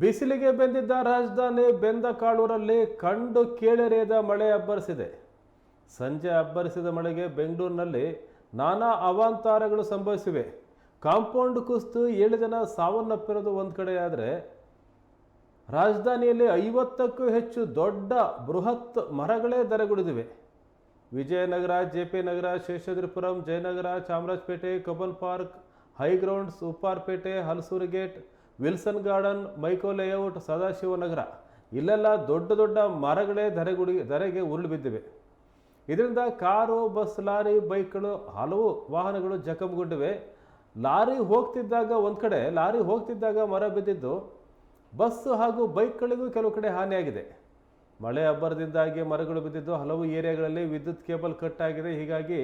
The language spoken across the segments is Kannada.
ಬಿಸಿಲಿಗೆ ಬೆಂದಿದ್ದ ರಾಜಧಾನಿ ಬೆಂದ ಕಾಳೂರಲ್ಲಿ ಕಂಡು ಕೇಳರಿಯದ ಮಳೆ ಅಬ್ಬರಿಸಿದೆ. ಸಂಜೆ ಅಬ್ಬರಿಸಿದ ಮಳೆಗೆ ಬೆಂಗಳೂರಿನಲ್ಲಿ ನಾನಾ ಅವಾಂತರಗಳು ಸಂಭವಿಸಿವೆ. ಕಾಂಪೌಂಡ್ ಕುಸಿದು 7 ಜನ ಸಾವನ್ನಪ್ಪಿರೋದು ಒಂದು ಕಡೆಯಾದರೆ, ರಾಜಧಾನಿಯಲ್ಲಿ 50ಕ್ಕೂ ಹೆಚ್ಚು ದೊಡ್ಡ ಬೃಹತ್ ಮರಗಳೇ ಧರೆಗುಡಿದಿವೆ. Vijayanagar, JP Nagar, Seshadripuram, Jayanagar, Chamarajpet, Cubbon Park, High Grounds, Upparpet, Halasuru Gate, Wilson Garden, Mico Layout, Sadashivanagar ಇಲ್ಲೆಲ್ಲ ದೊಡ್ಡ ದೊಡ್ಡ ಮರಗಳೇ ಧರೆಗೆ ಉರುಳು ಬಿದ್ದಿವೆ. ಇದರಿಂದ ಕಾರು, ಬಸ್, ಲಾರಿ, ಬೈಕ್ಗಳು, ಹಲವು ವಾಹನಗಳು ಜಖಂಗೊಂಡಿವೆ. ಲಾರಿ ಹೋಗ್ತಿದ್ದಾಗ ಮರ ಬಿದ್ದಿದ್ದು ಬಸ್ಸು ಹಾಗೂ ಬೈಕ್ಗಳಿಗೂ ಕೆಲವು ಕಡೆ ಹಾನಿಯಾಗಿದೆ. ಮಳೆ ಅಬ್ಬರದಿಂದಾಗಿ ಮರಗಳು ಬಿದ್ದಿದ್ದು ಹಲವು ಏರಿಯಾಗಳಲ್ಲಿ ವಿದ್ಯುತ್ ಕೇಬಲ್ ಕಟ್ ಆಗಿದೆ. ಹೀಗಾಗಿ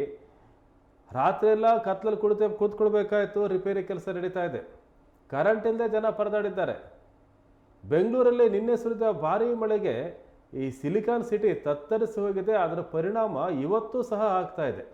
ರಾತ್ರಿಯೆಲ್ಲ ಕತ್ಲಲ್ಲಿ ಕೂತ್ಕೊಳ್ಬೇಕಾಯಿತು. ರಿಪೇರಿ ಕೆಲಸ ನಡೀತಾ ಇದೆ. ಕರೆಂಟ್ ಇಲ್ಲದೆ ಜನ ಪರದಾಡಿದ್ದಾರೆ. ಬೆಂಗಳೂರಲ್ಲಿ ನಿನ್ನೆ ಸುರಿದ ಭಾರೀ ಮಳೆಗೆ ಈ ಸಿಲಿಕಾನ್ ಸಿಟಿ ತತ್ತರಿಸಿ ಹೋಗಿದೆ. ಅದರ ಪರಿಣಾಮ ಇವತ್ತೂ ಸಹ ಆಗ್ತಾ ಇದೆ.